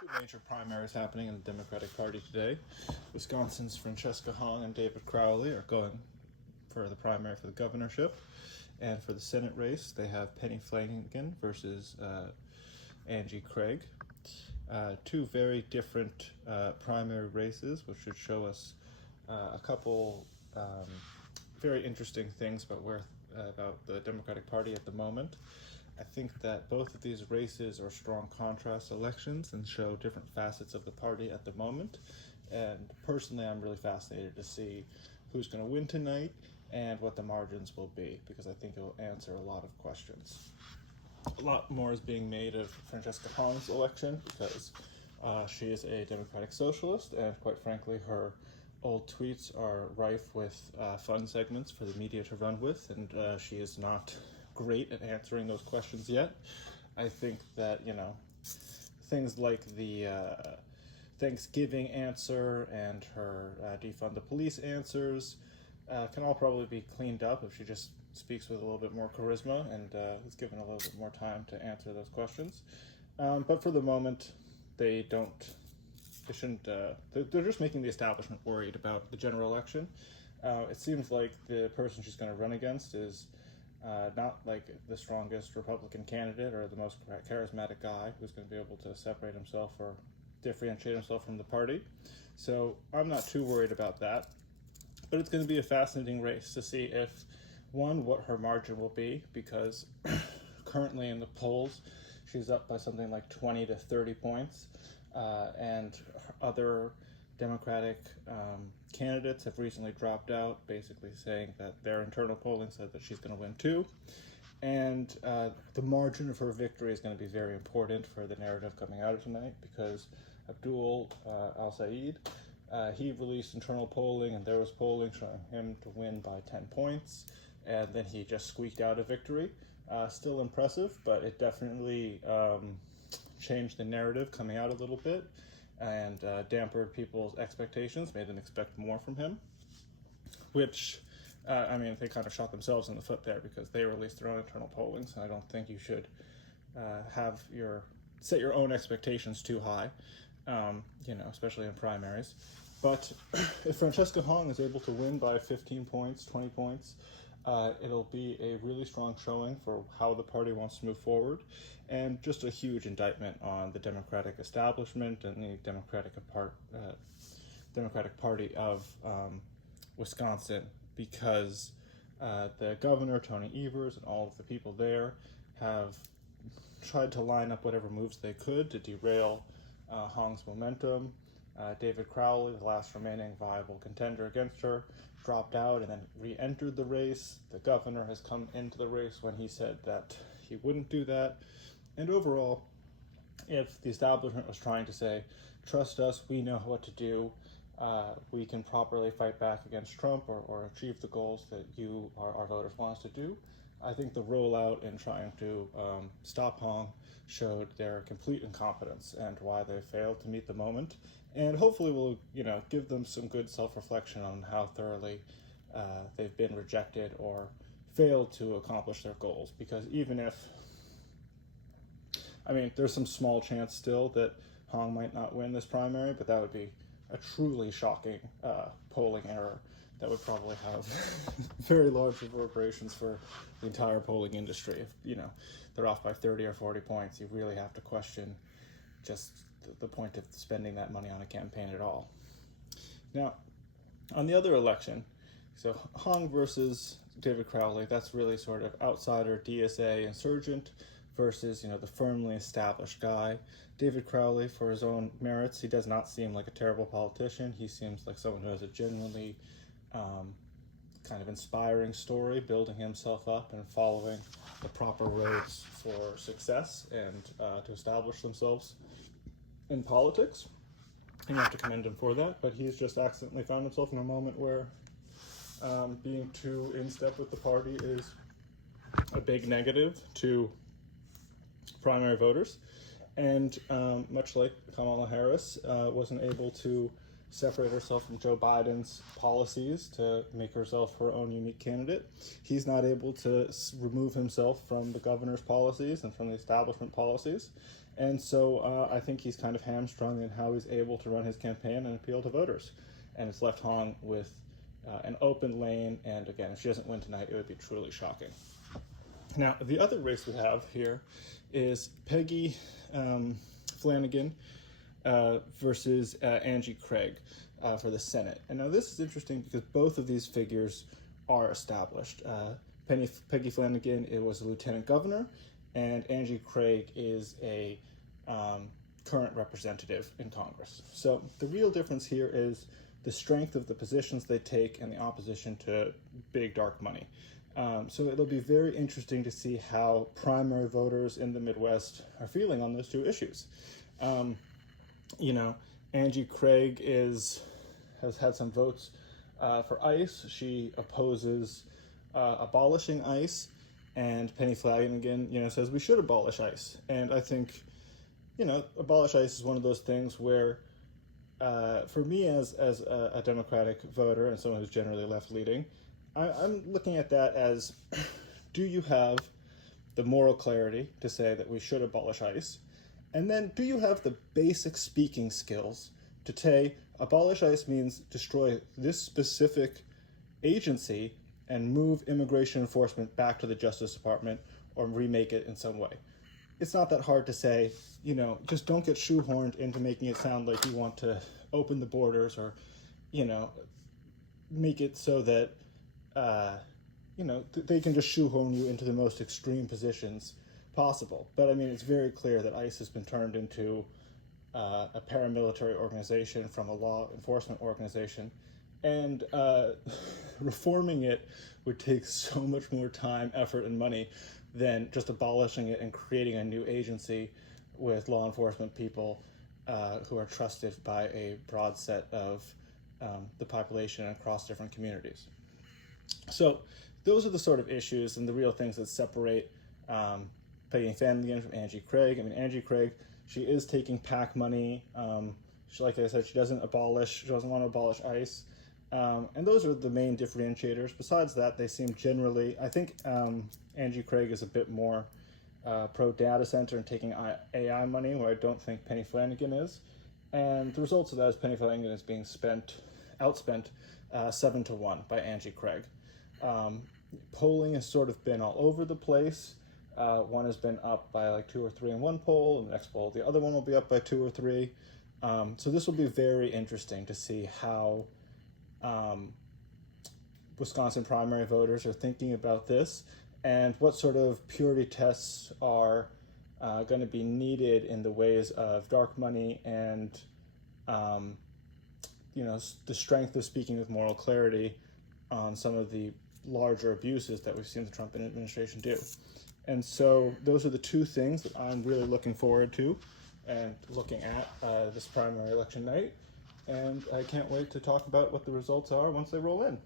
Two major primaries happening in the Democratic Party today. Wisconsin's Francesca Hong and David Crowley are going for the primary for the governorship. And for the Senate race, they have Penny Flanagan versus Angie Craig. Two very different primary races, which should show us a couple very interesting things about the Democratic Party at the moment. I think that both of these races are strong contrast elections and show different facets of the party at the moment. And personally, I'm really fascinated to see who's going to win tonight and what the margins will be, because I think it will answer a lot of questions. A lot more is being made of Francesca Hong's election because she is a Democratic Socialist, and quite frankly, her old tweets are rife with fun segments for the media to run with, and she is not great at answering those questions yet. I think that, things like the Thanksgiving answer and her defund the police answers can all probably be cleaned up if she just speaks with a little bit more charisma and is given a little bit more time to answer those questions. But for the moment, they're just making the establishment worried about the general election. It seems like the person she's going to run against is not like the strongest Republican candidate or the most charismatic guy who's going to be able to separate himself or differentiate himself from the party. So I'm not too worried about that. But it's going to be a fascinating race to see if, one, what her margin will be, because currently in the polls, she's up by something like 20 to 30 points, and other Democratic candidates have recently dropped out, basically saying that their internal polling said that she's going to win too. And the margin of her victory is going to be very important for the narrative coming out of tonight, because Abdul al-Sayed, he released internal polling, and there was polling showing him to win by 10 points, and then he just squeaked out a victory. Still impressive, but it definitely changed the narrative coming out a little bit and dampened people's expectations, made them expect more from him, which, they kind of shot themselves in the foot there because they released their own internal polling, so I don't think you should set your own expectations too high, especially in primaries. But if Francesca Hong is able to win by 15 points, 20 points, it'll be a really strong showing for how the party wants to move forward, and just a huge indictment on the Democratic establishment and the Democratic Party of Wisconsin, because the governor, Tony Evers, and all of the people there have tried to line up whatever moves they could to derail Hong's momentum. David Crowley, the last remaining viable contender against her, dropped out and then re-entered the race. The governor has come into the race when he said that he wouldn't do that. And overall, if the establishment was trying to say, trust us, we know what to do, we can properly fight back against Trump or achieve the goals that our voters want us to do, I think the rollout in trying to stop Hong showed their complete incompetence and why they failed to meet the moment. And hopefully will, give them some good self-reflection on how thoroughly they've been rejected or failed to accomplish their goals. Because even if, there's some small chance still that Hong might not win this primary, but that would be a truly shocking polling error that would probably have very large reverberations for the entire polling industry. If, they're off by 30 or 40 points, you really have to question just the point of spending that money on a campaign at all. Now, on the other election, so Hong versus David Crowley, that's really sort of outsider DSA insurgent versus, the firmly established guy. David Crowley, for his own merits, he does not seem like a terrible politician. He seems like someone who has a genuinely kind of inspiring story, building himself up and following the proper roads for success and to establish themselves in politics. And you have to commend him for that, but he's just accidentally found himself in a moment where being too in step with the party is a big negative to primary voters. And much like Kamala Harris wasn't able to separate herself from Joe Biden's policies to make herself her own unique candidate, he's not able to remove himself from the governor's policies and from the establishment policies. And so I think he's kind of hamstrung in how he's able to run his campaign and appeal to voters. And it's left Hong with an open lane, and again, if she doesn't win tonight, it would be truly shocking. Now, the other race we have here is Peggy Flanagan versus Angie Craig for the Senate. And now this is interesting because both of these figures are established. Peggy Flanagan was a lieutenant governor, and Angie Craig is a current representative in Congress. So the real difference here is the strength of the positions they take and the opposition to big dark money. So it'll be very interesting to see how primary voters in the Midwest are feeling on those two issues. You know, Angie Craig has had some votes for ICE. She opposes abolishing ICE, and Penny Flanagan, says we should abolish ICE. And I think, abolish ICE is one of those things where, for me as a Democratic voter and someone who's generally left-leaning, I'm looking at that as, do you have the moral clarity to say that we should abolish ICE? And then do you have the basic speaking skills to say abolish ICE means destroy this specific agency and move immigration enforcement back to the Justice Department or remake it in some way? It's not that hard to say, just don't get shoehorned into making it sound like you want to open the borders or, make it so that, they can just shoehorn you into the most extreme positions possible. But I mean, it's very clear that ICE has been turned into a paramilitary organization from a law enforcement organization, and reforming it would take so much more time, effort, and money than just abolishing it and creating a new agency with law enforcement people who are trusted by a broad set of the population across different communities. So those are the sort of issues and the real things that separate Peggy Flanagan from Angie Craig. I mean, Angie Craig, she is taking PAC money. Like I said, she doesn't want to abolish ICE. And those are the main differentiators. Besides that, they seem generally, I think Angie Craig is a bit more pro-data center and taking AI money, where I don't think Penny Flanagan is. And the results of that is Penny Flanagan is being outspent 7-1 by Angie Craig. Polling has sort of been all over the place. One has been up by like 2 or 3 in one poll, and the next poll, the other one will be up by 2 or 3. So this will be very interesting to see how Wisconsin primary voters are thinking about this, and what sort of purity tests are going to be needed in the ways of dark money and the strength of speaking with moral clarity on some of the larger abuses that we've seen the Trump administration do. And so those are the two things that I'm really looking forward to and looking at this primary election night. And I can't wait to talk about what the results are once they roll in.